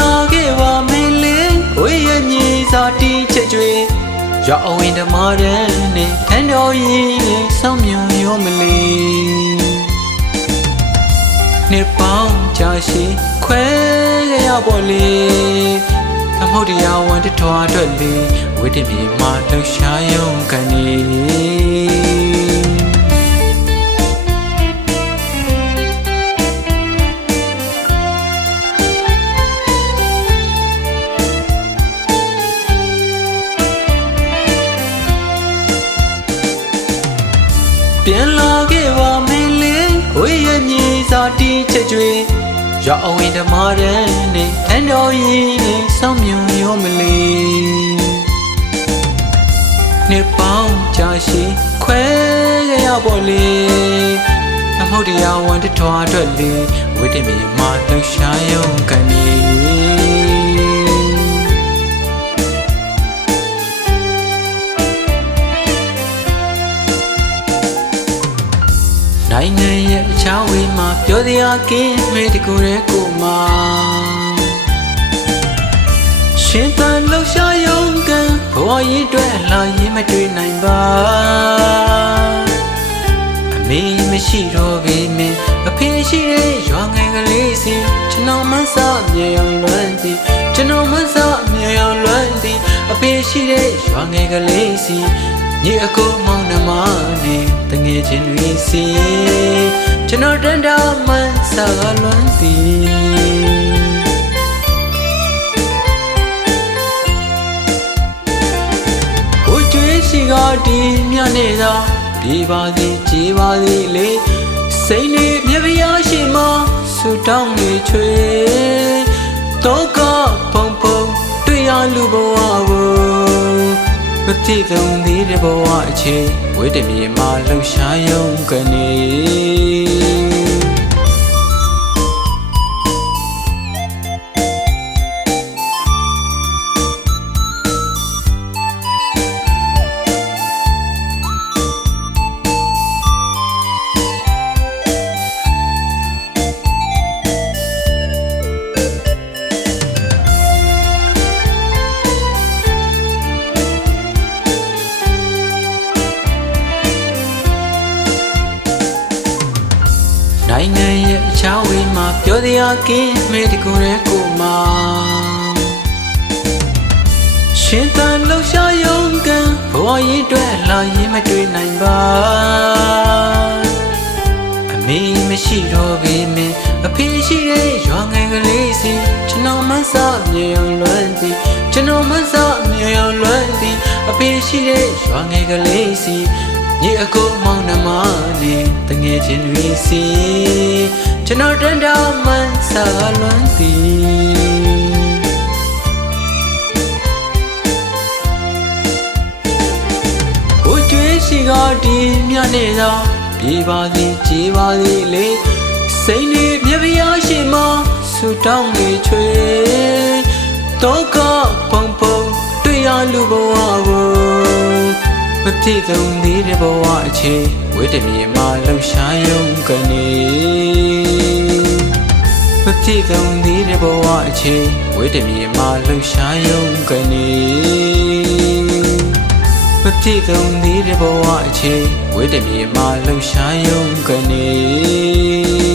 လာခဲ့ပါမင်းလေးဝေးရဲ့မြေစာတီးချက်ကျွေရအောင်ဝင်ဓမ္မရန်နဲ့အန်တော်ရင်ဆောင်းမြုံရောမလီနေပေါင်းချာရှိခွဲခဲ့ရပေါ်လေသမုတ်တရားဝန်တထွားအတွက်လေဝိတ္တမြေမှာလှူရှားရုံကနေ ပြန်လာခဲ့ပါမင်းလေးဝေးရမြေစာတီးချက်ကျွေးရောက်အဝင်ဓမ္မရန်နဲ့ထန်တော်ရင်ဆောင်းမြုံရောမလီနှစ်ပေါင်းကြာရှိခွဲရရပေါ်လေသမုတ်တရားဝန်တထွားအတွက်လေဝိတ္တမြေမှာလှူရှားယုံကနေ နိုင်ငံရဲ့အချောင်းဝေးမှာပြောတရားကင်းမေတကူတဲ့ကိုမှာရှင်သန်လှူရှားယုံကန်ဘဝရည်အတွက်အလားရင်မတွေ့နိုင်ပါအမေမရှိတော့ပေမဲ့အဖေရှိတဲ့ရွာငယ်ကလေးစီကျွန်တော်မဆမြေအောင်လွမ်းသည်ကျွန်တော်မဆမြေအောင်လွမ်းသည်အဖေရှိတဲ့ရွာငယ်ကလေးစီညီအကိုမောင် နှမနဲ့တငယ်ချင်းတွေစီကျွန်တော်တန်တာမှန်စာလွမ်းသည်ဟိုကျွေးရှိကဒီမြတ်နေသာပြေပါစေကြည်ပါစေလေစိတ်နေမြပြားရှိမဆူတောင်းနေချွေတော့ မပြည့်စုံသေးတဲ့ဘဝအခြေဝိတ္တမြေမှာလှူရှားယုံကနေ ရဲ့အချောင်းဝေးမှာပြောတရားကင်းမေတကူတဲ့ကိုမှာရှင်သန်လှူရှားယုံကန်ဘဝရည်အတွက်လာရင်မတွေ့နိုင်ပါအမေမရှိတော့ပေမဲ့အဖေရှိတဲ့ရွာငယ်ကလေးစီကျွန်တော်မဆမြေအောင်လွမ်းသည်ကျွန်တော်မဆမြေအောင်လွမ်းသည်အဖေရှိတဲ့ရွာငယ်ကလေးစီ ညီအကိုမောင်နှမနဲ့တငယ်ချင်းတွေစီကျွန်တော်တန်တာမှန်စာလွမ်းသည်ဟိုကျွေးရှိကဒီမြတ်နေသာပြေပါစေကြည်ပါစေလေစိတ်နေမြပြားရှိမဆူတောင်းနေချွေတော့ကပုံပုံတွေ့ရလူဘဝကိုမ ပြည့်စုံသေးတဲ့ဘဝအခြေဝိတ္တမြေမှာလှူရှားယုံကနေမပြည့်စုံသေးတဲ့ဘဝအခြေဝိတ္တမြေမှာလှူရှားယုံကနေမပြည့်စုံသေးတဲ့ဘဝအခြေဝိတ္တမြေမှာလှူရှားယုံကနေ